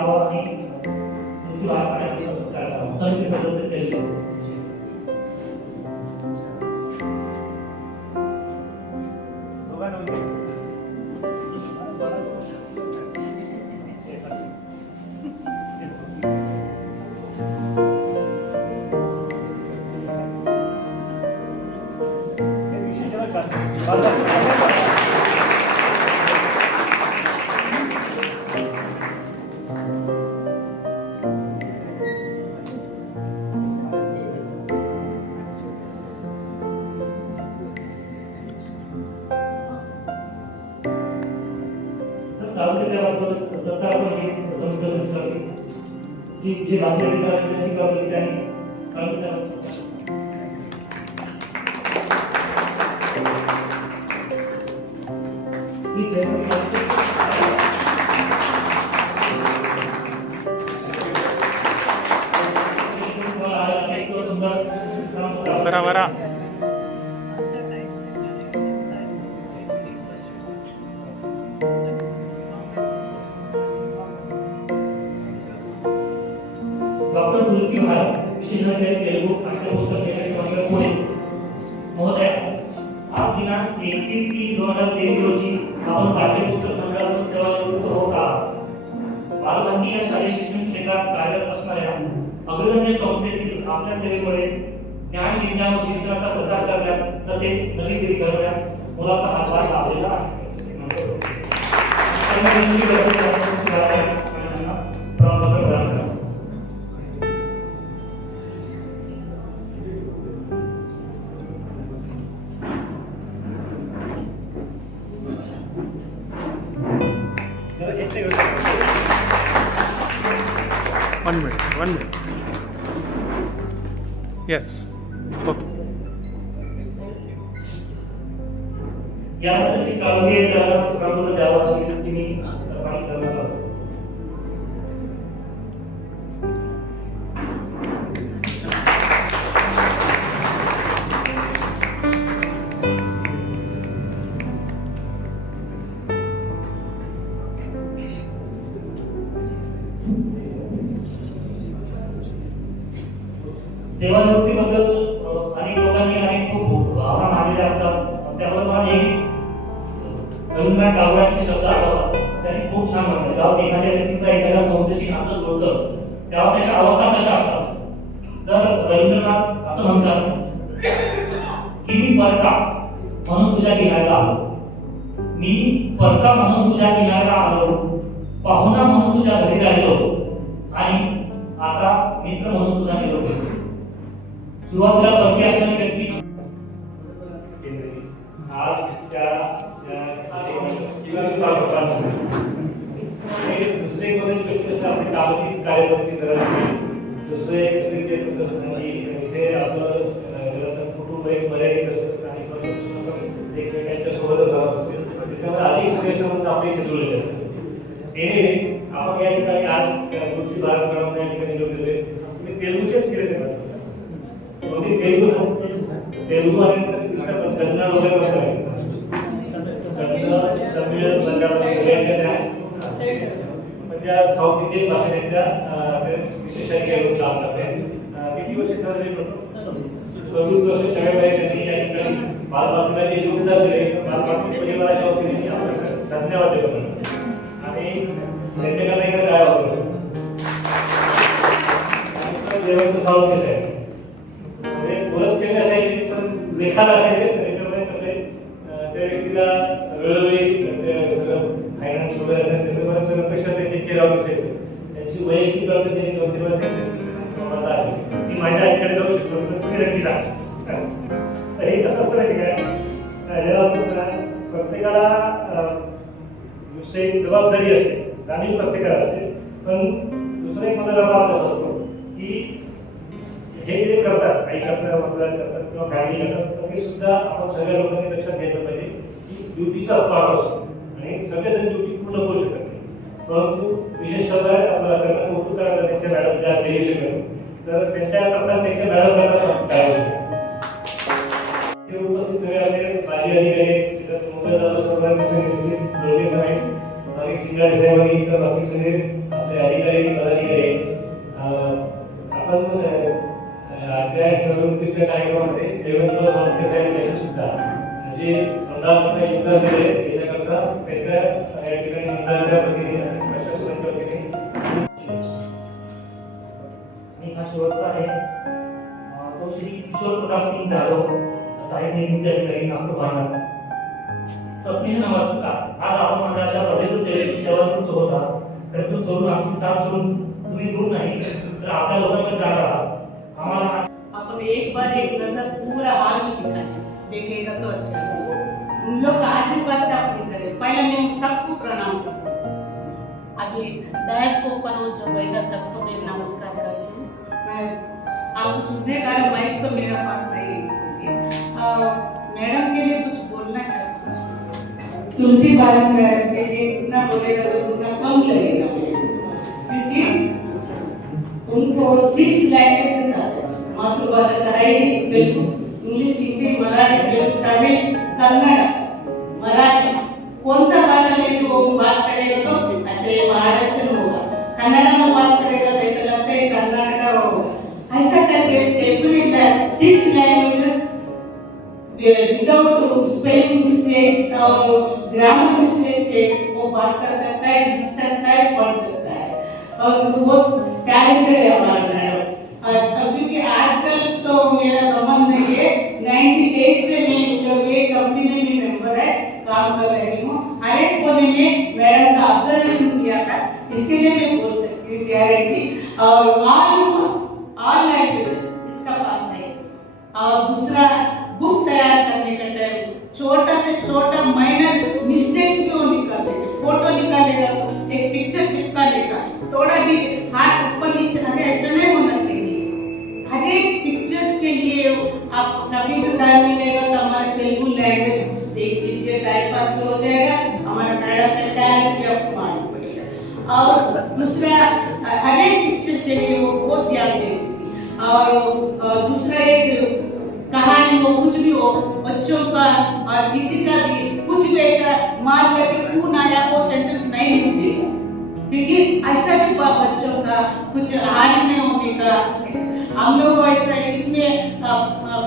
यावं आणि कृषी वाढवण्याची समिती सदस्य केली. बरा डॉक्टर तुलसी महाराज विशेषज्ञ तेलुगु पाठ्यपुस्तक सेक्रेटरी डॉक्टर पुणे महोदय, आज दिनांक 31/3/2023 रोजी आपण पाठ्यपुस्तक मंडळातून सेवानिवृत्त होत आहात. बालभारती या शालेय शिक्षण क्षेत्रात कार्यरत असणाऱ्या अग्रगण्य संस्थेतील आपल्या सेवेमुळे ज्ञान विज्ञान व शिक्षणाचा प्रसार करण्यात तसेच नवी पिढी घडवण्यात मुलाचा हातभार लाभलेला आहे. One minute. Yes. Okay. यावर्षी चालू प्रबोधन द्यावाची विनंती मी सर्वांना करतो. सेवानिवृत्तीबद्दल अनेक लोकांनी अनेक खूप भावना मांडलेल्या असतात. त्याबद्दल मला नेहमीच रवींद्रनाथ टागोरांचे शब्द आठवतात. त्यांनी खूप छान म्हटलं, जेव्हा एखाद्या व्यक्तीचा एखाद्या संस्थेशी असं जोडतं तेव्हा त्याच्या अवस्था कशा असतात. तर रवींद्रनाथ असं म्हणतात की मी परका म्हणून तुझ्या किनाऱ्याला आलो, मी परका म्हणून तुझ्या किनाऱ्याला आलो, पाहुणा म्हणून तुझ्या घरी राहिलो आणि आता मित्र म्हणून तुझा निरोप घेतो. सुरुवातीला परकी असणारी व्यक्ती आज त्या दुसरे आपली कामाची कार्यपद्धती करायची. दुसरे इथे आपलं कुटुंब एक मर्यादित असतं आणि एकमेकांच्या सोबतच राहत असते. त्याच्यामुळे अधिक सगळे आपले इथे जुळलेले असतात. आपण या ठिकाणी आज तुलसी भारत या ठिकाणी जोडलेले तुम्ही तेलुगूचेच केले ते तेलुगू आणि कन्नड वगैरे तमिळ बंगाल सगळ्यांच्या म्हणजे साऊथ इंडियन भाषेच्या विशेषज्ञ काम करते. किती वर्ष साजरे करतो? 26 वर्ष सगळ्या त्यांनी या ठिकाणी बालभारतीला जे योगदान दिले बालभारती परिवाराच्या वतीने आपल्याला धन्यवाद देतो आणि त्यांच्याकडे एकदा काय वापरतो जेवण साऊथ साहेब बोलत केले असायचे पण लेखात असायचे. त्याच्यामुळे कसे त्या व्यक्तीला वेळोवेळी सगळं फायनान्स वगैरे असेल त्याच्यामुळे सगळं पेक्षा त्याचे चेहऱ्यावर दिसायचं. त्यांची वैयक्तिक अर्थ त्यांनी 2-3 वर्ष ती माझ्या आईकडे जाऊ शकतो तुम्ही नक्की जा. तर हे कसं असतं की काय प्रत्येकाला विषयी जबाबदारी असते, जाणीव प्रत्येकाला असते. पण दुसरं एक मला आपल्याला असतो की हे जे करतात काही करतात मतदान करतात किंवा फॅमिली करतात तरी सुद्धा आपण सगळ्या लोकांनी लक्षात घेतलं पाहिजे की ड्युटीचाच पार्ट असतो आणि सगळेजण ड्युटी पूर्ण करू शकत नाही. परंतु विशेष आपल्याला त्यांना कौतुक करायला त्यांच्या मॅडम ज्या जयशंकर तर त्यांच्याकरता त्यांच्या मॅडम काय ते उपस्थित सगळे आपले माजी अधिकारी मुंबई सर्वांनी लोकेश आहेत आणि सिंगारे साहेब आणि इतर बाकी सगळे आपले अधिकारी अधिकारी पदाधिकारी आपण आजच्या शिवमुक्तीच्या कार्यक्रमामध्ये देवेंद्र सोनके साहेब यांनी सुद्धा जे आमदार योगदान दिले त्याच्याकरता त्याच्या या ठिकाणी आमदारांच्या वतीने आणि प्रशासनाच्या वतीने आणि हा शेवटचा आहे तो श्री किशोर प्रताप सिंग जाधव साहेब निवृत्ती अधिकारी नागपूर भांडार सस्नेह नमस्कार. आज आपण मंडळाच्या प्रदेश सेवेची सेवा करत होता. परंतु सोडून आमची साथ सोडून तुम्ही दूर नाही तर आपल्या लोकांकडे जाणार आहात. आम्हाला अपन एक बार एक नजर पूरा हाल में दिखाए देखेगा तो अच्छा है. उन लोग का आशीर्वाद से आप करें. पहले मैं उन सबको प्रणाम करती हूँ. अभी दयास को ऊपर जो बैठा सबको मैं नमस्कार करती हूँ. मैं आपको सुनने का माइक तो मेरे पास नहीं है इसके लिए. मैडम के लिए कुछ बोलना चाहती हूँ. तुलसी बालन मैडम के लिए इतना बोलेगा तो उतना कम लगेगा क्योंकि उनको 6 लैंग्वेजेस आते हैं. मातृभाषा का है तेलुगु, इंग्लिश, हिंदी, मराठी, तेलुगु, तमिल, कन्नड़, मराठी. कौन सा भाषा में वो बात करेगा तो अच्छा ये महाराष्ट्र में होगा. कन्नड़ में बात करेगा तो ऐसा लगता है कर्नाटका होगा. ऐसा करके every 6 languages without spelling mistakes और ग्रामर मिस्टेक्स से वो बात कर सकता है, लिख सकता है, पढ़ सकता है और बहुत टैलेंटेड है हमारा मैडम. क्योंकि आजकल तो मेरा संबंध नहीं है. 98 से मैं ये कंपनी में भी मेंबर है, काम कर रही हूँ. हर एक कोने में मैडम का ऑब्जर्वेशन किया था. इसके लिए मैं बोल सकती हूँ गारंटी. और ऑल लैंग्वेजेस इसका पास है. और दूसरा बुक तैयार करने का टाइम छोटा से छोटा माइनर मिस्टेक्स भी वो निकाल देंगे. फोटो निकालेगा तो एक पिक्चर चिपकाने का थोड़ा भी हाथ ऊपर नीचे ऐसा नहीं होना चाहिए. हर एक पिक्चर्स के लिए आपको कभी भी टाइम मिलेगा तो हमारे तेलुगु लैंग्वेज बुक्स देख लीजिए. टाइम पास भी हो जाएगा. हमारा मैडम का टैलेंट भी आपको मालूम पड़ेगा. और दूसरा हर एक पिक्चर के लिए वो बहुत ध्यान देती. और दूसरा एक कहानी हो कुछ भी हो बच्चों का और किसी का भी कुछ भी ऐसा मार लेके खून आया वो सेंटेंस नहीं निकलेगा. क्योंकि ऐसा भी बच्चों का कुछ हानि नहीं होने का. हम लोग ऐसा इसमें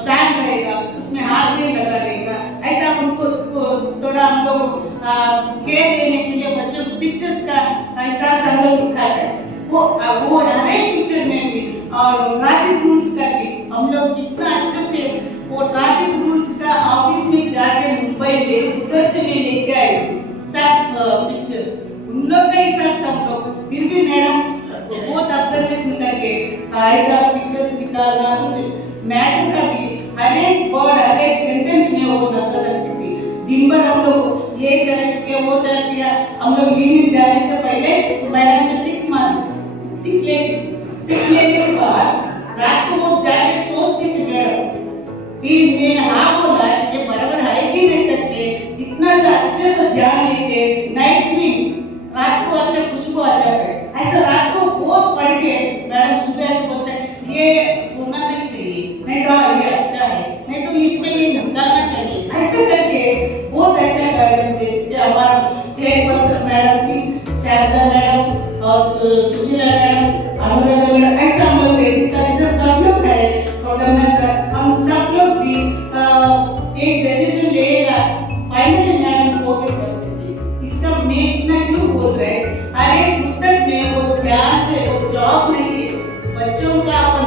फैन रहेगा उसमें हाथ नहीं लगाने का. ऐसा उनको थोड़ा हम लोग केयर लेने के लिए बच्चों को पिक्चर्स का हिसाब से हम लोग दिखाते हैं. वो हर एक पिक्चर में भी और ट्रैफिक रूल्स का भी हम लोग कितना अच्छे से वो ट्रैफिक रूल्स का ऑफिस में जाके मुंबई में उधर से मैं लेके आई सब पिक्चर्स. उन लोग का हिसाब से हम लोग फिर भी मैडम बहुत ऑब्जर्वेशन करके ऐसा पिक्चर्स निकालना कुछ मैटर का भी हर एक वर्ड हर एक सेंटेंस में वो नजर रखती थी. दिन भर हम लोग ये सेलेक्ट किया वो सेलेक्ट किया. हम लोग यूनिट जाने से पहले मैडम से टिक लेने के बाद रात को वो जाके सोचती थी मैडम कि मैं हाँ बोला ये बराबर है कि नहीं करके इतना सा अच्छे से ध्यान लेके नाइट में रात को अच्छा खुशबू आ जाता है. ऐसा रात को बहुत पढ़ के मैडम सुबह बोलते हैं ये होना नहीं चाहिए नहीं तो ये अच्छा है नहीं तो इसमें ये निकालना चाहिए. ऐसे करके बहुत अच्छा गाइडेंस देते हमारा चेयरपर्सन मैडम की शारदा मैडम और सुशीला मैडम अनुराधा मैडम. ऐसा हम लोग सब लोग है हम सब लोग भी एक डिसीजन लेगा फाइनली मैडम को भी करते थे. इसका मैं इतना क्यों बोल रहे हर एक पुस्तक में वो ध्यान से वो जॉब नहीं है बच्चों का अपन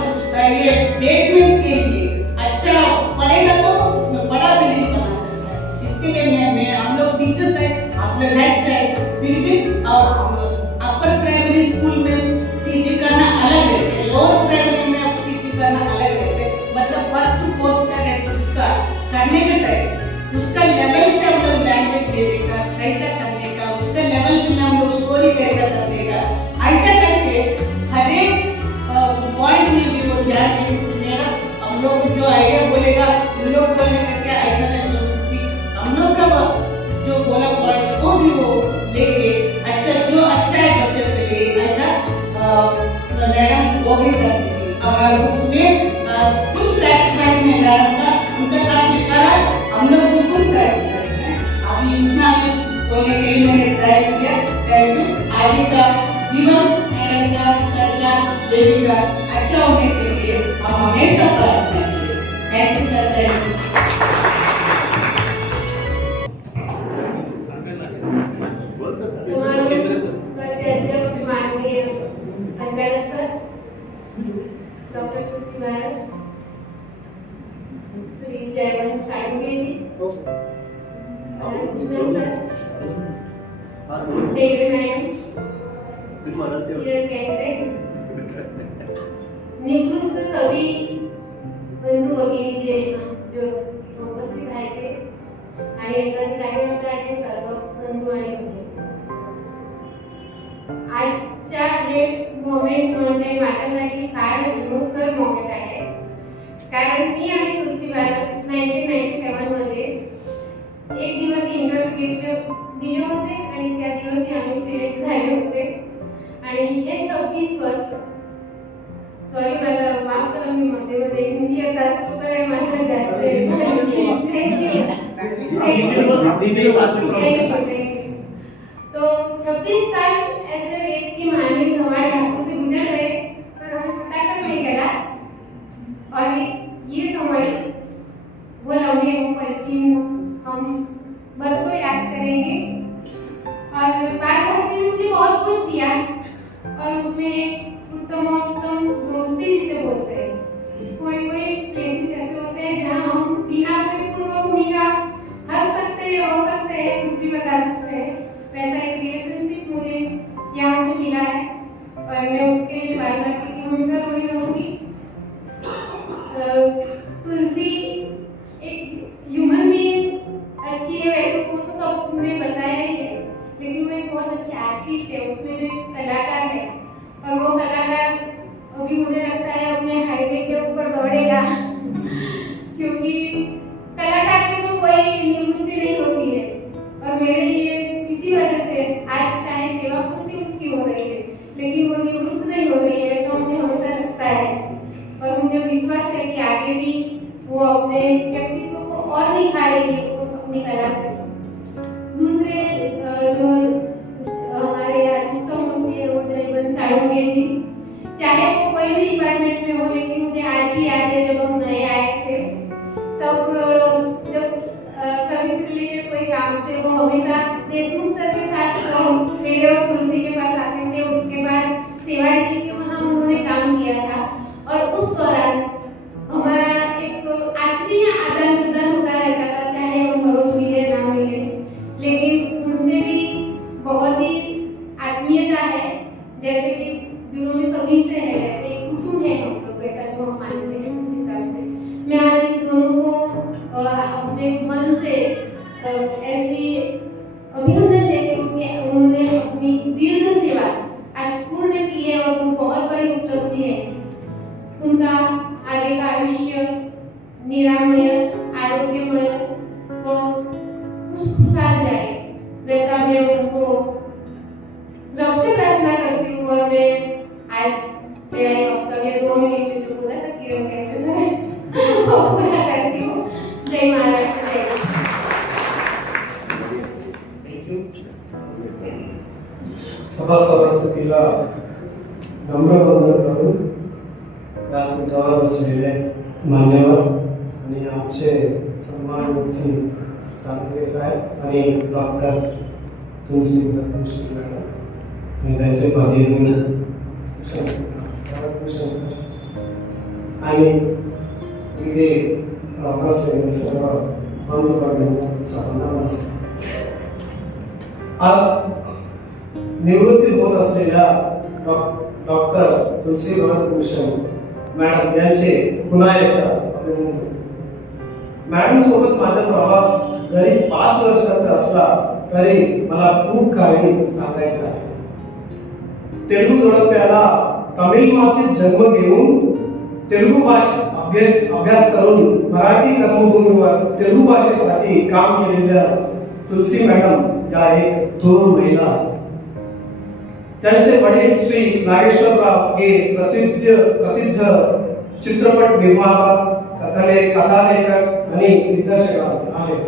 ये बेसमेंट के लिए अच्छा पढ़ेगा तो उसमें बड़ा बिल्डिंग बना सकता है. इसके लिए मैं हम लोग टीचर्स है आप लोग हेड्स है फिर भी अपर प्राइमरी स्कूल में टीचिंग करना अलग है. लोअर प्राइमरी में टीचिंग करना अलग है. मतलब फर्स्ट टू फोर्थ स्टैंडर्ड उसका करने का टाइम उसका लेवल से हम लोग लैंग्वेज लेने का कैसा करने का उसका लेवल से हम लोग स्टोरी कैसा करने का ऐसा करके हर एक पॉइंट में भी वो ध्यान देंगे. हम लोग जो आइडिया बोलेगा उन लोग बोलने का क्या ऐसा नहीं सोचती. हम लोग का जो बोला पॉइंट्स को भी वो लेके अच्छा जो अच्छा है बच्चे के लिए ऐसा मैडम वो भी करती थी. और उसमें फुल सैटिस्फैक्शन है मैडम का उनका साथ लिखा है हम लोग को फुल सैटिस्फैक्शन है. अभी इतना बोलने के लिए मैंने ट्राई किया. आगे का जीवन मैडम का साळुंखेजी, भूषण सर, देवरे मॅडम, किरण केंद्रे, निवृत्त सभी बंधू भगिनी जे जो उपस्थित आहेत ते आणि एकच काही होत आहे ते सर्व बंधू आणि भगिनी. आजच्या हे मोमेंट म्हणजे माझ्यासाठी फारच इमोशनल मोमेंट आहे, कारण मी आणि तुलसी बालक 1997 मध्ये एक दिवस इंटरव्ह्यू दिले होते आणि त्या दिवशी आम्ही सिलेक्ट झाले होते. आणि हे 26 वर्ष, सॉरी मला माफ करा मी मध्ये हिंदी आता सुरू करायला माझ्या तो 26 साल ऐसे रेत की मानी हमारे हाथों से गुजर गए पर हमें पता तक नहीं चला. और ये समय वो लम्हे वो पलछिन हम बरसों याद करेंगे. और बार ने मुझे बहुत कुछ दिया और उसमें एक उत्तमोत्तम दोस्ती जिसे बोलते हैं. कोई प्लेसेस ऐसे होते हैं जहाँ हम बिना कोई पूर्व भूमिका हंस सकते हैं, रो सकते हैं, कुछ भी बता सकते हैं. वैसा एक रिलेशनशिप मुझे यहाँ से मिला है और मैं उसके लिए बार बार हमेशा रोई रहूंगी. तुलसी एक ह्यूमन बीइंग अच्छी है, वैसे वो तो सबने बताया ही है, लेकिन वो एक बहुत अच्छा आर्टिस्ट है. उसमें जो एक कलाकार है और वो कलाकार अभी मुझे लगता है अपने हाईवे के ऊपर दौड़ेगा क्योंकि कलाकार की तो कोई निवृत्ति नहीं होती है. और मेरे लिए इसी वजह से आज चाहे सेवा पूर्ति उसकी हो रही है, लेकिन वो निवृत्त नहीं हो रही है, ऐसा मुझे हमेशा लगता है. और मुझे विश्वास है कि आगे भी वो अपने व्यक्तित्व को और निखारेगी अपनी कला से. दूसरे जो हमारे यहाँ उत्सव होती है वो जयवंत साळुंखेजी, चाहे वो कोई भी डिपार्टमेंट में हो, लेकिन मुझे आज भी याद है जब हम नए आए थे तब जब सर्विस रिलेटेड कोई काम से वो हमेशा देशमुख सर के साथ मेरे और तुलसी के पास आते थे. उसके बाद सेवाड़ी जी के वहाँ उन्होंने काम किया था और उस दौरान हमारा एक आत्मीय आदान प्रदान होता रहता था, चाहे हम रोज मिले ना मिले, लेकिन उनसे भी बहुत ही आत्मीयता है. जैसे कि ब्यूरो में सभी से है, वैसे एक कुटुंब है हम लोग, ऐसा जो हम मानते हैं. उस हिसाब से मैं आज इन दोनों को अपने मन से ऐसी अभिनंदन देती हूँ कि उन्होंने अपनी दीर्घ सेवा आज पूर्ण की है और वो बहुत बड़ी उपलब्धि है. उनका आगे का आयुष्य निरामय, आरोग्यमय और खुशहाल जाए, वैसा मैं उनको रब से प्रार्थना करती हूँ. और मैं आज मेरा ये वक्तव्य 2 मिनट से पूरा तक किरण कहते हैं पूरा करती हूँ. जय महाराष्ट्र, जय. सभा सरस्वतीला नम्र वंदन करून व्यासपीठावर बसलेले मान्यवर आणि आमचे सन्माननीय साळुंखे साहेब आणि डॉक्टर तुलसी मॅडम आणि त्यांचे भगिनी भूषण सर आणि इथे बसलेले सर्व बंधू भगिनी सर्वांना नमस्कार. आज निवृत्ती होत असलेल्या डॉक्टर तुलसी भूषण मॅडम यांचे पुन्हा एकदा अभिनंदन. मॅडम सोबत माझा प्रवास जरी 5 वर्षाचा असला तरी मला खूप काही सांगायचं आहे. तेलुगू जोडप्याला तमिळ मातीत जन्म घेऊन तेलुगू भाषेत अभ्यास करून मराठी कर्मभूमीवर तेलुगू भाषेसाठी काम केलेल्या तुलसी मॅडम या एक थोर महिला आहेत. त्यांचे वडील श्री नागेश्वरराव हे प्रसिद्ध चित्रपट निर्माता, कथालेखक आणि दिग्दर्शक आहेत.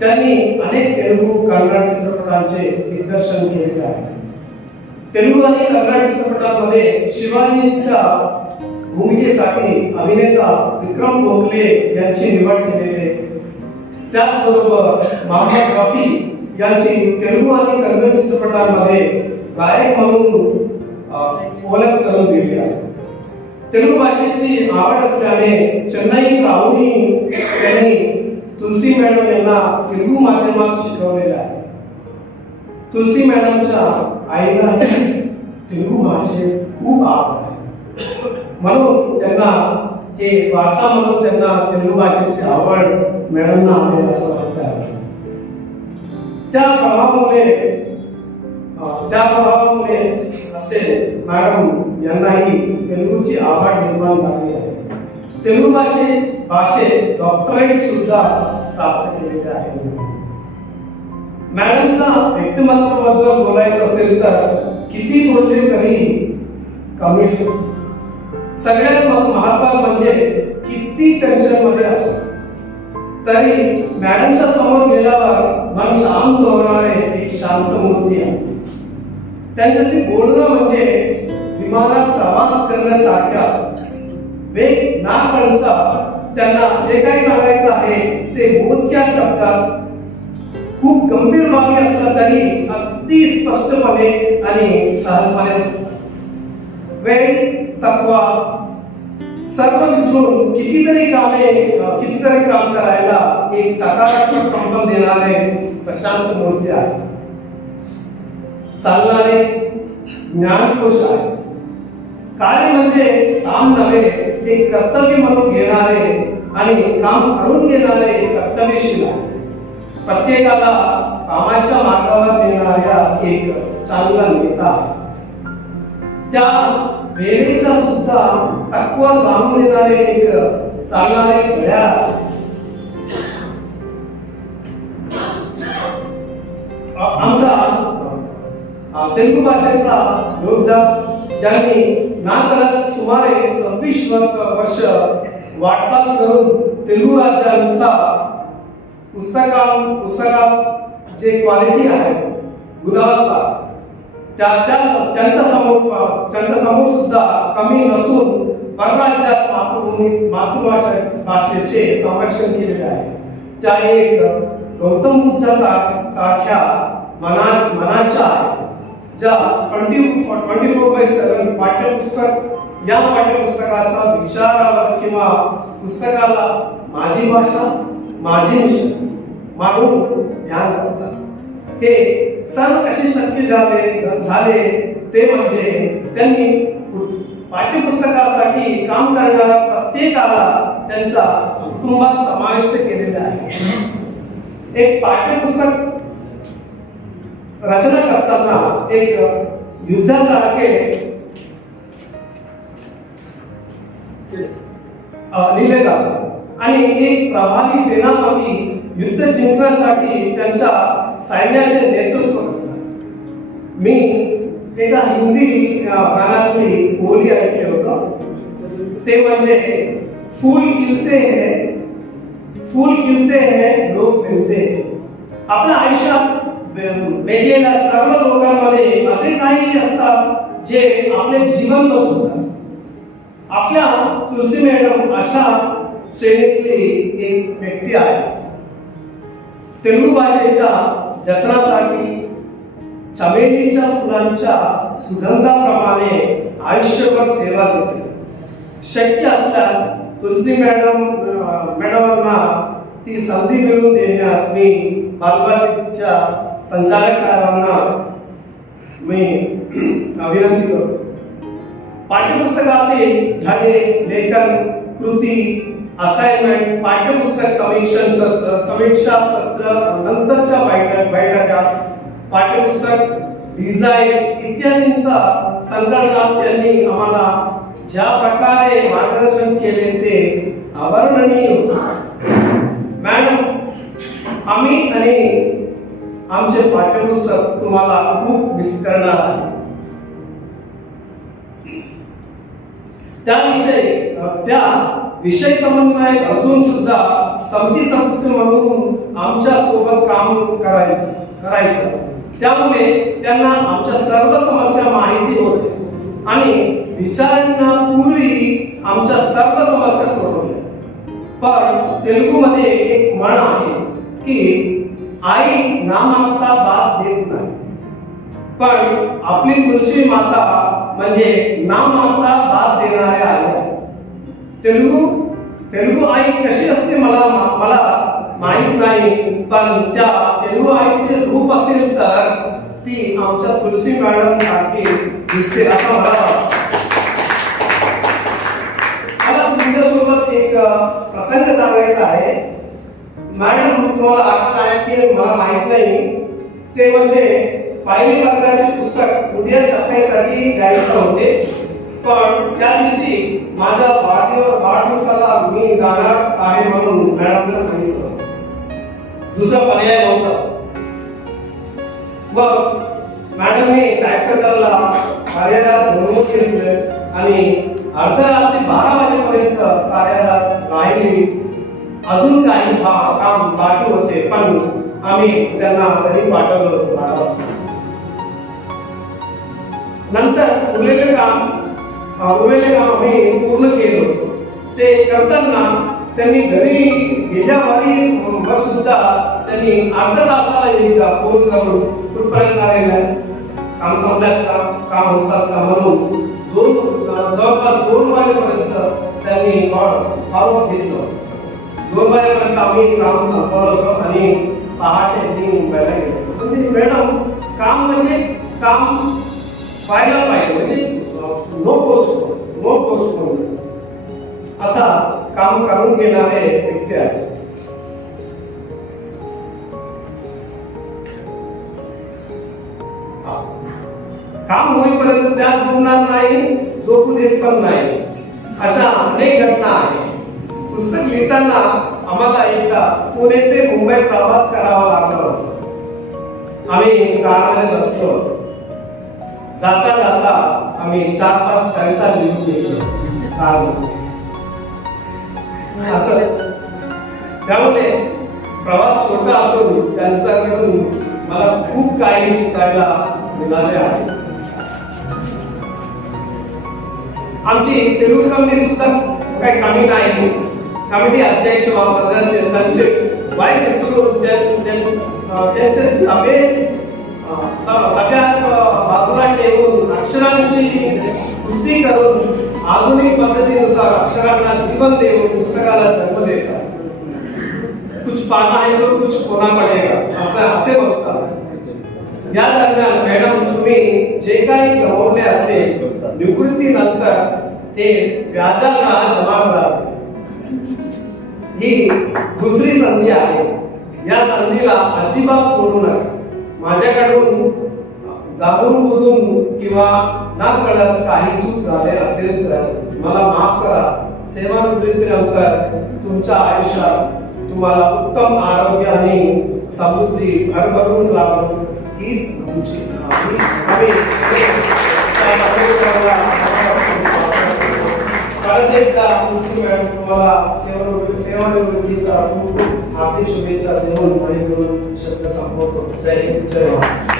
त्यांनी अनेक तेलुगू कन्नड चित्रपटांचे दिग्दर्शन केले आहे. तेलुगू आणि कन्नड चित्रपटांमध्ये शिवाजींच्या भूमिकेसाठी अभिनेता विक्रम गोखले यांची निवड केलेली आहे. त्याचबरोबर मोहम्मद रफी यांची तेलुगू आणि कन्नड चित्रपटांमध्ये गायक म्हणून ओळख करून दिली आहे. तेलुगू भाषेची आवड असल्याने चेन्नई राहुनी यांनी तुलसी मॅडम यांना तेलुगू माध्यमात शिकवलेलं आहे. तुलसी मॅडमच्या आईला तेलुगू भाषेत खूप आवड आहे, म्हणून त्यांना हे वारसा म्हणून त्यांना तेलुगू भाषेची आवड मॅडमना आहे असं वाटतं. त्या प्रभावामुळे असेल मॅडम यांनाही तेलुगूची आवड निर्माण झाली आहे. तेलुगू भाषेत डॉक्टरेट सुद्धा प्राप्त केलेले आहे. मॅडमच्या व्यक्तिमत्वाबद्दल बोलायचं असेल तर किती बोलले तरी कमी. सगळ्यात महत्त्वाचं म्हणजे किती टेन्शन मध्ये असो तरी मॅडमच्या समोर गेल्यावर मन शांत होणारे एक शांत मूर्ती आहे. त्यांच्याशी बोलणं म्हणजे विमानात प्रवास करण्यासारखे असतं. वेग ना कळता त्यांना जे काही सांगायचं आहे ते मोजक्या शब्दात खूप गंभीर बाबी असतात तरी अगदी स्पष्टपणे आणि सहजपणे सांगतात. वेळ तत्वा सर्व विसरून कितीतरी काम करायला एक सकारात्मक कंपन देणारे प्रशांत मूर्ती आहे. चालणारे ज्ञानकोश आहे. कार्य म्हणजे काम नव्हे, एक कर्तव्य म्हणून घेणारे आणि काम करून घेणारे कर्तव्यशील आहे. प्रत्येकाला कामाच्या मार्गावर नेणाऱ्या एक चांगला नेता आहे. त्या वेळेचा सुद्धा तत्व जाणून देणारे एक चालणारे घड्याळ. आमचा तेलुगू भाषेचा योद्धा ज्यांनी ना करत सुमारे 26 वर्ष वाटचाल करून तेलुगू राज्यानुसार पुस्तकात जे क्वालिटी आहे गुणवत्ता त्यांच्या समोर सुद्धा कमी नसून परराज्यात मातृभाषेचे संरक्षण केलेले आहे. त्या एक गौतम बुद्ध सारख्या मनाच्या ज्या 24/7 पाठ्यपुस्तक या पाठ्यपुस्तकाचा विचारावर किंवा पुस्तकाला माझी भाषा माझी मिशन मानून ध्यान करतात. हे सर्व कसे शक्य झाले ते म्हणजे त्यांनी पाठ्यपुस्तकासाठी काम करणाऱ्या प्रत्येकाला त्यांच्या कुटुंबात समाविष्ट केलेले आहे. एक पाठ्यपुस्तक रचना करताना एक युद्धासारखे लिहिले जातात आणि एक प्रभावी सेनापती युद्ध जिंकण्यासाठी त्यांच्या सैन्याचे नेतृत्व करतात. मी एका हिंदी गाण्यातली बोली ऐकली होतं, ते म्हणजे फूल खिलते हैं लोक मिळते. आपल्या आयुष्यात भेटलेल्या सर्व लोकांमध्ये असे काही असतात जे आपले जीवन बदलतात. आपल्या तुलसी मॅडम अशा श्रेणीतली एक व्यक्ती आहे. तेलुगू भाषेच्या जतनासाठी चमेलीच्या फुलांच्या सुगंधाप्रमाणे आयुष्यभर सेवा देते. शक्य असल्यास तुलसी मॅडमांना ती संधी मिळवून देण्यास मी बालभारतीच्या संचालक साहेबांना मी विनंती करतो. पाठ्यपुस्तकातील धडे, लेखन, कृती, असाइनमेंट, पाठ्यपुस्तक समीक्षा सत्र, नंतरच्या बैठका, पाठ्यपुस्तक डिझाईन इत्यादींचा संदर्भात त्यांनी आम्हाला ज्या प्रकारे मार्गदर्शन केले ते अवर्णनीय होते. मॅडम, आम्ही आणि आमचे पाठ्यपुस्तक तुम्हाला खूप मिस करणार आहे. त्या विषय समन्वयक असून सुद्धा समिती सदस्य म्हणून आमच्या सोबत काम करायचं. त्यामुळे त्यांना आमच्या सर्व समस्या माहिती होते आणि विचारण्यापूर्वी आमच्या सर्व समस्या सोडवल्या. पण तेलुगूमध्ये एक म्हण आहे की आई ना मागता बात देत नाही, पण आपली तुळशी माता म्हणजे ना मागता बात देणाऱ्या आहे. तेलुगू आई कशी असते मला माहीत नाही, पण त्या तेलुगू आईचे रूप असेल तर ती आमच्या तुलसी मॅडम सारखी दिसते असं मला वाटतं. मला तुमच्यासोबत एक प्रसंग सांगायचा आहे. मॅडम तुम्हाला आठवत आहे की मला माहित नाही, ते म्हणजे पहिली वर्गाचे पुस्तक उद्या छापायसाठी द्यायचे होते, पण त्या दिवशी माझ्या वाढदिवसाला मी जाणार आहे म्हणून मॅडमने सांगितलं. दुसरा पर्याय नव्हता. मग मॅडमने टायपसेटरला कार्यालयात बोलवून घेतलं आणि अर्ध्या रात्री 12 वाजेपर्यंत कार्यालयात राहिली. अजून काही काम बाकी होते, पण आम्ही त्यांना घरी पाठवलं होतं 12 वाजता. नंतर उरलेले काम आम्ही पूर्ण केलं होतं. ते करताना त्यांनी घरी गेल्यावर सुद्धा त्यांनी अर्ध्या तासाला एकदा फोन करून कुठपर्यंत राहिलं, काम संपल्यात का, काम होतात का म्हणून जवळपास 2 वाजेपर्यंत त्यांनी फॉलोअप घेतलं. 2 वाजेपर्यंत आम्ही काम संपवलं होतं आणि पहाटे मी मुंबईला गेलो. मॅडम काम म्हणजे काम व्हायला पाहिजे, म्हणजे नो पोस्टपोन असा काम करून घेणारे व्यक्ती आहे. काम होईपर्यंत त्या झोपणार नाही, झोपू देत पण नाही, अशा अनेक घटना आहेत. पुस्तक लिहिताना आम्हाला एकदा पुणे ते मुंबई प्रवास करावा लागला होता. आम्ही कारमध्ये बसलो. जाता जाता आम्ही 4-5 कविता लिहून घेतलो कारमध्ये. असं त्यामुळे प्रवास छोटा असून त्यांच्याकडून मला खूप काही शिकायला मिळाले आहे. आमची तेलुगू कमिटी सुद्धा काही कमी नाही. कमिटी अध्यक्ष व सदस्य त्यांचे वाईट विसरून त्यांचे तब्यात बाजूला ठेवून अक्षरांशी कुस्ती करून आधुनिक पद्धतीनुसार अक्षरांना जीवन देऊन पुस्तकाला जन्म देतात. कुछ पाना है तो कुछ होना पडेगा असे बघतात. या दरम्यान मॅडम तुम्ही जे काही गमावले असेल निवृत्तीनंतर ते व्याजासह जमा करावे. ही दुसरी संधी आहे. या संधीला अजिबात सोडू नका. माझ्याकडून जाणून बुजून किंवा ना कळत काही चूक झाले असेल तर मला माफ करा. सेवानिवृत्तीनंतर तुमच्या आयुष्यात तुम्हाला उत्तम आरोग्य आणि समृद्धी भरभरून लाभो हीच आमची परत एकदा तुमची मॅडम तुम्हाला सेवानिवृत्तीचा खूप हार्दिक शुभेच्छा देऊन आणि दोन शब्द संपवतो. जय हिंद, जय महाराष्ट्र.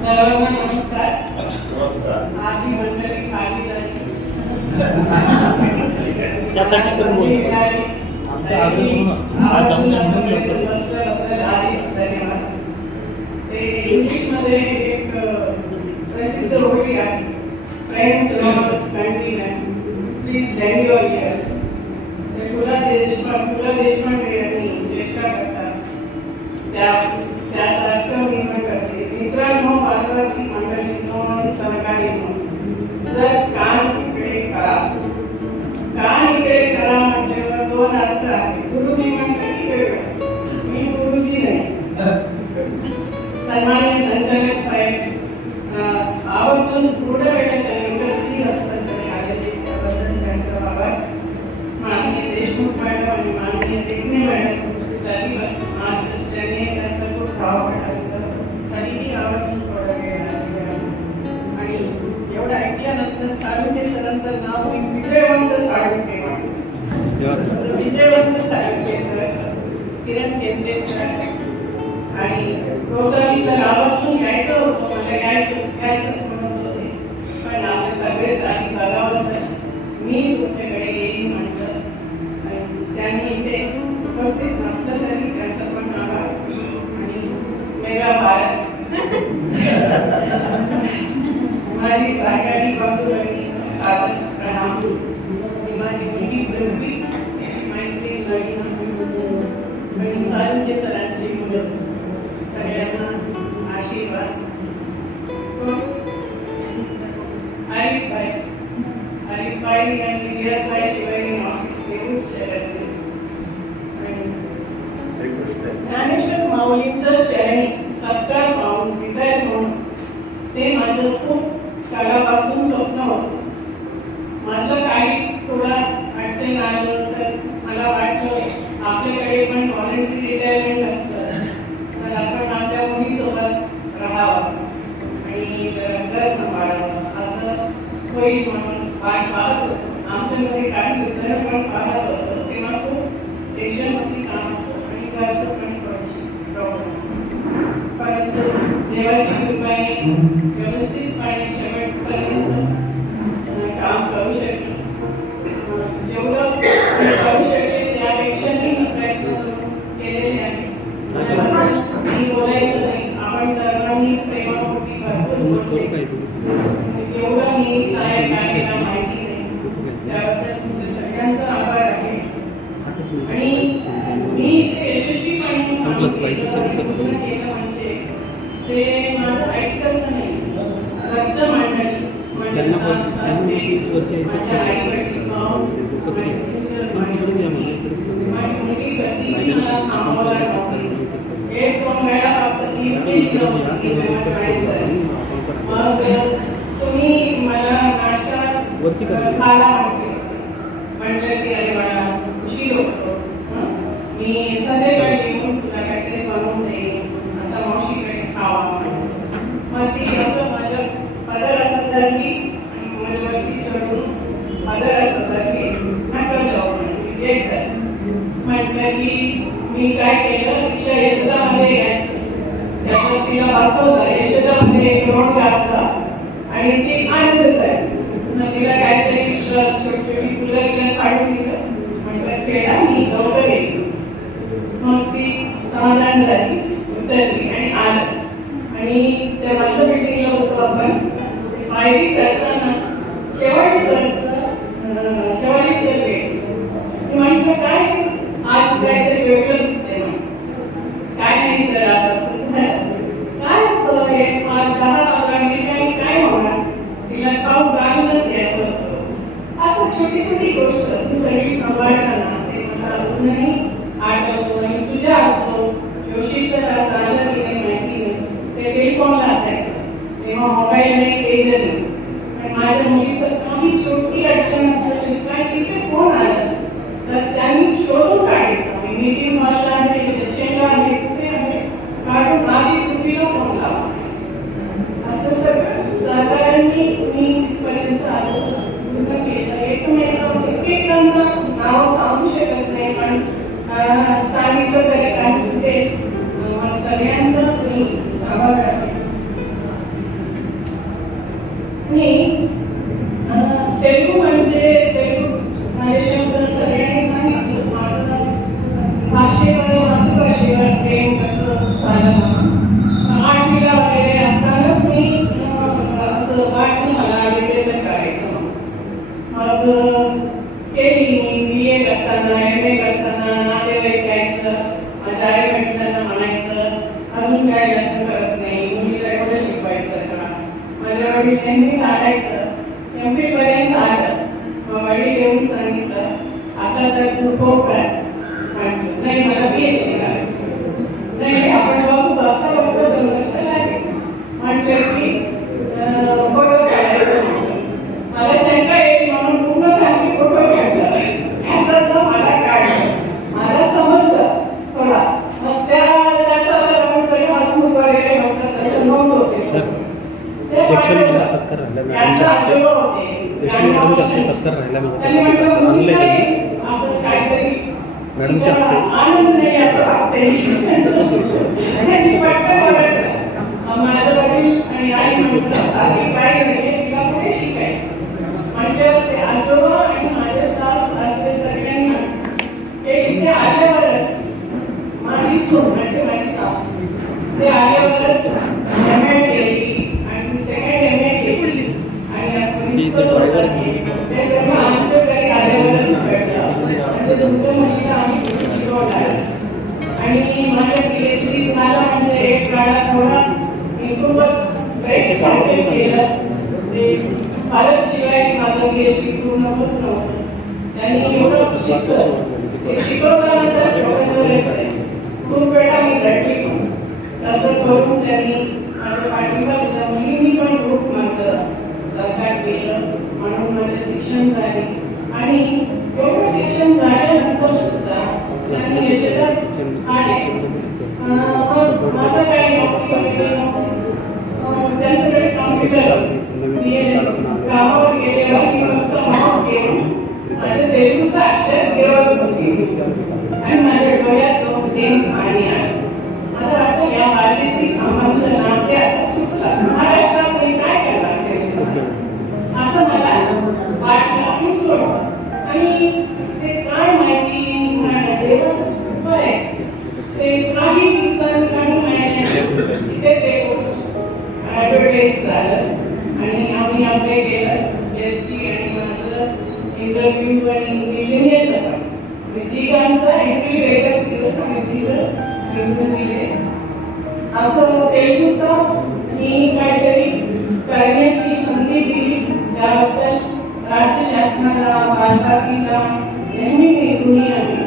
सर्वांना नमस्कार. आधी मंडळी खाली झाली. त्यासाठी पण बोलतो. आमचा आग्रह म्हणून असतो. आज आमच्या म्हणून लवकर ते इंग्लिशमध्ये एक प्रसिद्ध ओळी आहे. Friends lovers continue please lend your ears. ते पु ल देशपांडे यांनी चेष्टा करतात त्यासारखं मी पण करते. मित्रांनो, पालकांची मंडळींनो, सहकारींनो, जर कान इकडे करा म्हटल्यावर 2 अर्थ आहे. गुरुजी म्हणतात की वेगळं, मी गुरुजी नाही. सन्माननीय संचालक साहेब आवर्जून थोड्या वेळानंतर किती असतात तरी आलेले त्याबद्दल त्यांचा आभार. माननीय देशमुख मॅडम आणि माननीय देखणे मॅडम तरी आज असल्याने त्यांचं खूप धावपट असतं, तरीही आवर्जून थोडा वेळ आलेला. आणि एवढं ऐकल्यानंतर साळुंखे सरांचं नाव मी विजयवंत साळुंखे सर, किरण केंद्रे सर आणि रोसाली सर आवर्जून यायचं होतं. मला यायचंच म्हणत होते, पण आपल्या तब्येत आणि बघावं सर, मी तुमच्याकडे येईन म्हटलं. आणि त्यांनी इथे उपस्थित नसलं तरी त्यांचं पण आभार. आणि मेरा भारत माझी सहकारी बंधूंनी सादर प्रणाम. माझी मुलगी पृथ्वी, मैत्री लढी ज्ञानेश्वर माऊलींचं शरणी सत्कार पाहून रिटायर होऊन ते माझं खूप काळापासून स्वप्न होतं. माझं काही थोडा अडचण आलं तर मला वाटलं आपल्याकडे पण व्हॉलंटरी रिटायरमेंट असतं तर आपण आपल्या मुलीसोबत राहावं आणि घर सांभाळावं असं होईल म्हणून वाट पाहत होतो. आमच्या मध्ये काही वितरण पण पाहत होतं तेव्हा खूप टेन्शन होती कामाचं आणि घरचं पण थोडीशी प्रॉब्लेम. परंतु देवाची कृपेने व्यवस्थितपणे शेवटपर्यंत काम करू शकले. जेवढं मी करू शकते त्यापेक्षा मी प्रयत्न केलेले आहे. मी बोलायचं नाही, आपण सर्वांनी प्रेमापोटी भरपूर बोलले. एवढं मी काय केलं माहिती नाही, त्याबद्दल तुमच्या सगळ्यांचा आभार आहे. आणि मी ते यशस्वीपणे पूर्ण केलं म्हणजे ते माझं ऐकतच नाही, घरचं मंडळी म्हणजे सास सासरे, माझ्या आई-वडील, भाऊ, माझी मुलगी कधी मला थांबवायला लावली. 1-2 वेळा फक्त इतकी मग तुम्ही मला नाश्ता खायला म्हटलं की अरे मला उशीर होतो, मी संध्याकाळी येऊन तुला काहीतरी बनवून देईन, आता मावशीकडे खावा. मग ती असं माझ्या पदर असं धरली आणि माझ्यावरती चढून पदर असं धरली, नका जाऊ म्हणजे एकच म्हटलं की मी काय केलं, तिच्या यशोदामध्ये यायचं त्याच्यावर तिला बसवलं, यशोदामध्ये एक रोड घातला आणि ती आनंद झाली. मग तिला काहीतरी छोटी फुलं तिला काढून दिलं, म्हटलं खेळा मी लवकर येईल. मग ती समाधान झाली, उतरली आणि आलं. आणि त्या माझ्या बिल्डिंगला होतो आपण, पायरी चढताना शेवाळी सर भेटली. म्हटलं काय आज काहीतरी वेगळं दिसतंय, काय नाही सर असं झालं, काय होतं हे 10 वाजता काय होणार, तिला खाऊ घालूनच यायचं होतं. असं छोटी छोटी गोष्ट अशी सगळी सांभाळताना ते मला अजूनही आठवतो. आणि सुजा असतो, जोशी सर असं आलं की नाही माहिती नाही, ते टेलिफोनला असायचं तेव्हा मोबाईल नाही, पेजर नाही. आणि माझ्या मुलीचं काही छोटी अडचण असली काय तिचे फोन आलं तर त्यांनी शोधून काढायचं. मी मीटिंग हॉलला आहे, सेक्शनला आहे, कुठे आहे, काढून आधी पृथ्वीला फोन लावा. असं सगळं सहकार्यांनी मी तिथपर्यंत आलो, पूर्ण केलं. एकमेकांचं नाव सांगू शकत नाही, पण सांगितलं तरी काय सुटे मला सगळ्यांचं मी आभार आहे. आणि तेलुगू म्हणजे तेलुगू नरेशनचं सगळ्यांनी सांगितलं माझं भाषेवर मातृभाषेवर प्रेम कसं झालं. 8वीला वगैरे असतानाच मी असं वाटलं मला लिटरेचर करायचं. मग केली मी BA करताना MA करताना नातेवाईक यायचं, माझ्या आई वडिलांना म्हणायचं अजून काय लग्न करत नाही, मुलीला एवढं शिकवायचं का. माझ्या वडील नेहमी काढायचं. MPhil पर्यंत आलं, मग वडील येऊन सांगितलं आता तर तू खूप काय म्हटलं नाही मला PhD करायचं. नाही आपण बघू आता बघतो 2 वर्ष लागेल म्हटलं की फोटो काढायचं. मला शंका येईल म्हणून पूर्ण खाली फोटो काढला, त्याचा तर मला काढलं, मला समजलं थोडा. मग त्याचा आपण सगळं हसमुख वगैरे होतं तसं नव्हतं. शिक्षण मला सत्कार राहिला मॅडमच्या हस्ते, यशवी मॅडमच्या हस्ते सत्कार राहिला आणलंय त्यांनी मॅडमच्या हस्ते. आनंद नाही असं वाटतंय. माझ्या वडील आणि आई म्हणतात आधी काय नाही तिला पुढे शिकायचं म्हटल्यावर ते आजोबा आणि माझे सास सासरे सगळ्यांना ते इथे आल्यावरच माझी सून म्हणजे माझी सासू ते आल्यावरच MA केली आणि सेकंड MA केली आणि ते सगळं आमच्या घरी आल्यावरच कळलं. म्हणजे तुमच्या मुलीला आम्ही शिकवणारच. आणि माझ्या PhD झाला म्हणजे एक काळा थोडा मी खूपच ब्रेक केलं. ते भारत शिवाय माझं PhD पूर्ण होत नव्हतं. त्यांनी एवढं शिकवताना तर प्रोफेसरच आहे. खूप वेळा माझं काही त्यांच्याकडे कॉम्प्युटर गावावर गेलेलं की फक्त माऊस घेऊन माझ्या तेलुगूचं अक्षर गिरवत होती आणि माझ्या डोळ्यात दोन थेंब पाणी आलं. मला वाटतं या भाषेची संबंध नाट्य आता सुटला. महाराष्ट्रात मी काय करणार असं मला वाटलं आणि सोडलं. आणि ते काय माहिती माझ्या देवाचं स्वरूप आहे ते काही दिवसांनी काही महिन्यात तिथे ते ॲडव्हर्टाईज झालं आणि आम्ही आपले गेलं व्यक्ती आणि माझं इंटरव्ह्यू आणि दिल्लीनेच होता. तिघांचा इंटरव्ह्यू एकच दिवस आम्ही तिघं दिले. असं तेलुगूचं मी काहीतरी करण्याची संधी दिली त्याबद्दल राज्य शासनाला बालभारतीला नेहमी मी ऋणी आहे.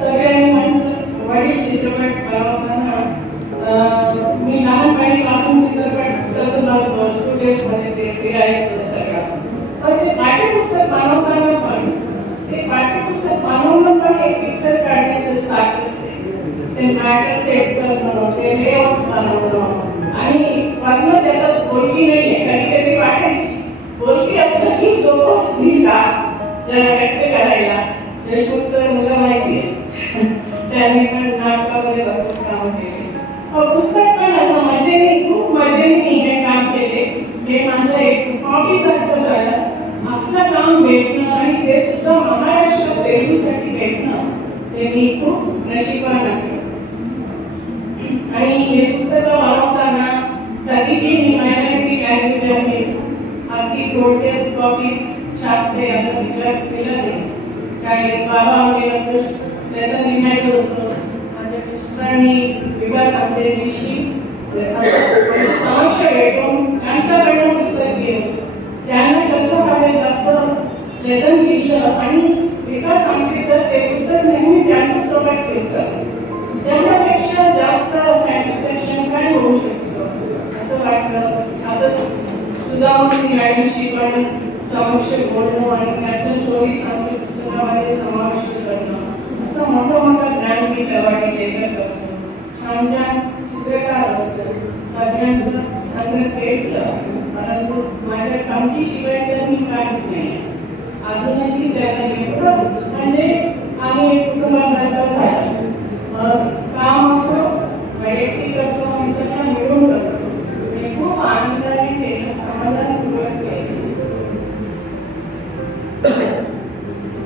सगळ्यांनी म्हटलं वडील चित्रपट बनवताना मी लहानपणीपासून चित्रपट कसं नव्हतं स्टुडिओमध्ये ते फिरायचं सगळं. पण ते पाठ्यपुस्तक बनवताना पण ते पाठ्यपुस्तक बनवणं पण एक पिक्चर काढण्याचं सारखंच आहे. ते मॅटर सेट करणं ते लेआउट्स बनवणं आणि वर्ण त्याच्यात बोलकी नाही आहे. कधी कधी वाटायची बोलकी असलं की सोपंच नाही का जरा व्यक्त करायला. देशमुख सर मला माहिती आहे त्यांनी पण नाटकामध्ये भरपूर काम केले. पुस्तक पण असं मजेने खूप मजेने हे काम केले. हे माझं एक हॉबी सारखं झालं. असलं काम भेटणं आणि ते सुद्धा महाराष्ट्र तेलुगूसाठी भेटणं ते मी खूप नशिबान आहे. आणि हे पुस्तकं बनवताना कधीही मी मायनॉरिटी लँग्वेजमध्ये अगदी थोडक्याच कॉपीज छापते असं विचार केला नाही. काही बाबा आंबेडकर त्याचं लिहायचं होतं. माझ्या पुस्तकांनी विकास आंबेडकरशी समक्ष भेटून त्यांच्याकडनं पुस्तक घेऊन त्यांना कसं हवे तसं लेसन लिहिलं आणि विकास आंबेडकर ते पुस्तक नेहमी त्यांच्या सोबत घेतात. त्याच्यापेक्षा जास्त सॅटिस्फॅक्शन काय होऊ शकतं असं वाटलं. असंच सुधामूर्ती मॅडमशी पण समक्ष बोलणं आणि त्याच्या स्टोरीज आमच्या पुस्तकामध्ये समाविष्ट करणं असं मोठं ज्ञान मी लवाडी लेखक असतो. छान छान चित्रकार असतो. सगळ्यांचं संग्रह भेटलं परंतु माझ्या कामकीशिवाय तर मी काहीच नाही. अजूनही त्याला एवढं म्हणजे आम्ही कुटुंबासारखं झालं. काम असो वैयक्तिक असो आम्ही सगळं मिळून करतो आणि खूप आनंदाने केलं समाधान सुरुवात केली.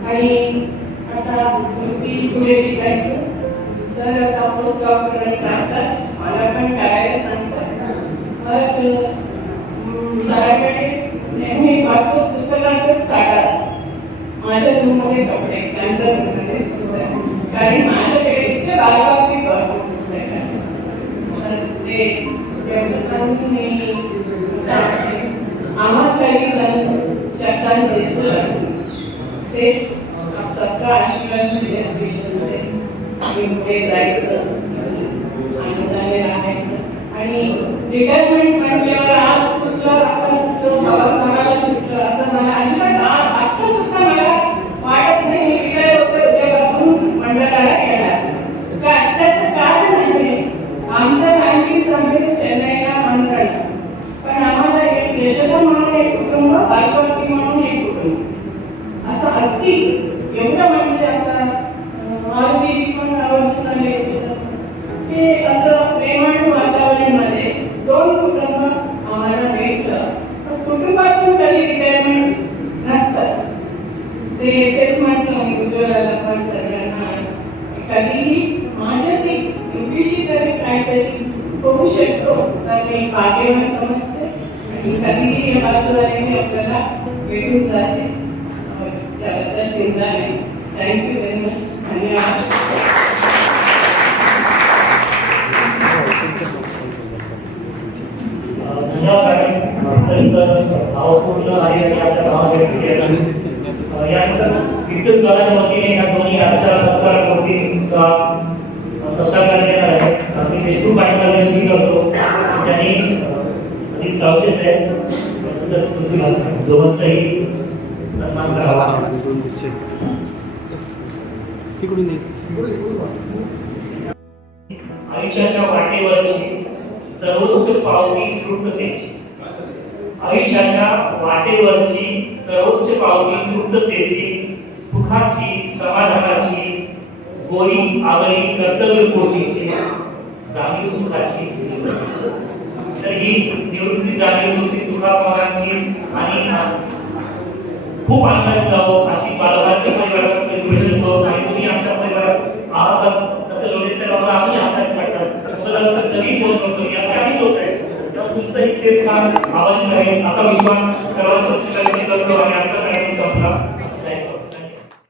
आणि आता पुढे शिकायचं. सर आता पोस्ट डॉक्टर करतात मला पण करायला सांगतात. सरांकडे नेहमी भरपूर पुस्तकांचाच साठा असतो. माझ्या रूममध्ये कपडे त्यांच्या रूममध्ये पुस्तक कारण माझ्याकडे इतके बालभारती भरपूर पुस्तक आहे. ते त्याच्यासाठी मी आम्हाला काही शब्दांचे तेच सबका आशीर्वाद स्पेशल आहे. मी पुढे जायचं आनंदाने राहायचं आणि रिटायरमेंट म्हटल्यावर आज सुटलं आता सुटलं सणाला सुटलं असं मला अजिबात आता सुद्धा मला वाटत नाही. मी रिटायर होते उद्यापासून मंडळाला येणार का त्याचं कारण आहे आमच्या बँकिंग चेन्नईला मंडळ पण आम्हाला एक देशाचा म्हणून एक कुटुंब बालभारती म्हणून एक कुटुंब असं अगदी एवढं म्हणजे आता मारुतीजी पण आवर्जून आले ते असं प्रेमाळ वातावरणामध्ये दोन कुटुंब आम्हाला भेटलं. पण कुटुंबातून कधी रिटायरमेंट नसतं. ते तेच म्हटलं मी उज्ज्वलाला पण सगळ्यांना कधीही माझ्याशी एवढीशी तरी काहीतरी होऊ शकतो तर मी भाग्यवान समजते आणि कधीही या बाजूला आपल्याला भेटून जाते. त्याबद्दल चिंता नाही. Thank you very much. धन्यवाद. भावपूर्ण आहे आणि आपल्या भावाकडे यानंतर विद्युत दलाच्या वतीने या दोन्ही आशा सत्कारांवरतीचा सत्कार करण्यात आला आहे. आम्ही देशमुख पाटील विनंती करतो त्यांनी अधिक सावधीच आहे दोघांचाही सन्मान करावा. तिकडून ये. आयुष्याच्या वाटेवरची सर्वोच्च पावली तृप्ततेची. आयुष्याच्या वाटेवरची सर्वोच्च पावली तृप्ततेची, सुखाची, समाधानाची, गोडी आवडी कर्तव्यपूर्तीची, जाणीव सुखाची. तर ही निवृत्ती जाणीवची सुखापणाची आणि खूप आनंदाची जावो अशी बालभारती परिवाराची करून आणि तुम्ही आमच्या परिवारात आहातच तसं लोणी साहेब आम्हाला अजूनही हाताची वाटतात. तुम्हाला कधी फोन करतो यासाठी होत आहे. तुमचंही ते छान आवाज आहे असा विश्वास सर्वांचा करतो आणि आमचा कार्यक्रम संपला.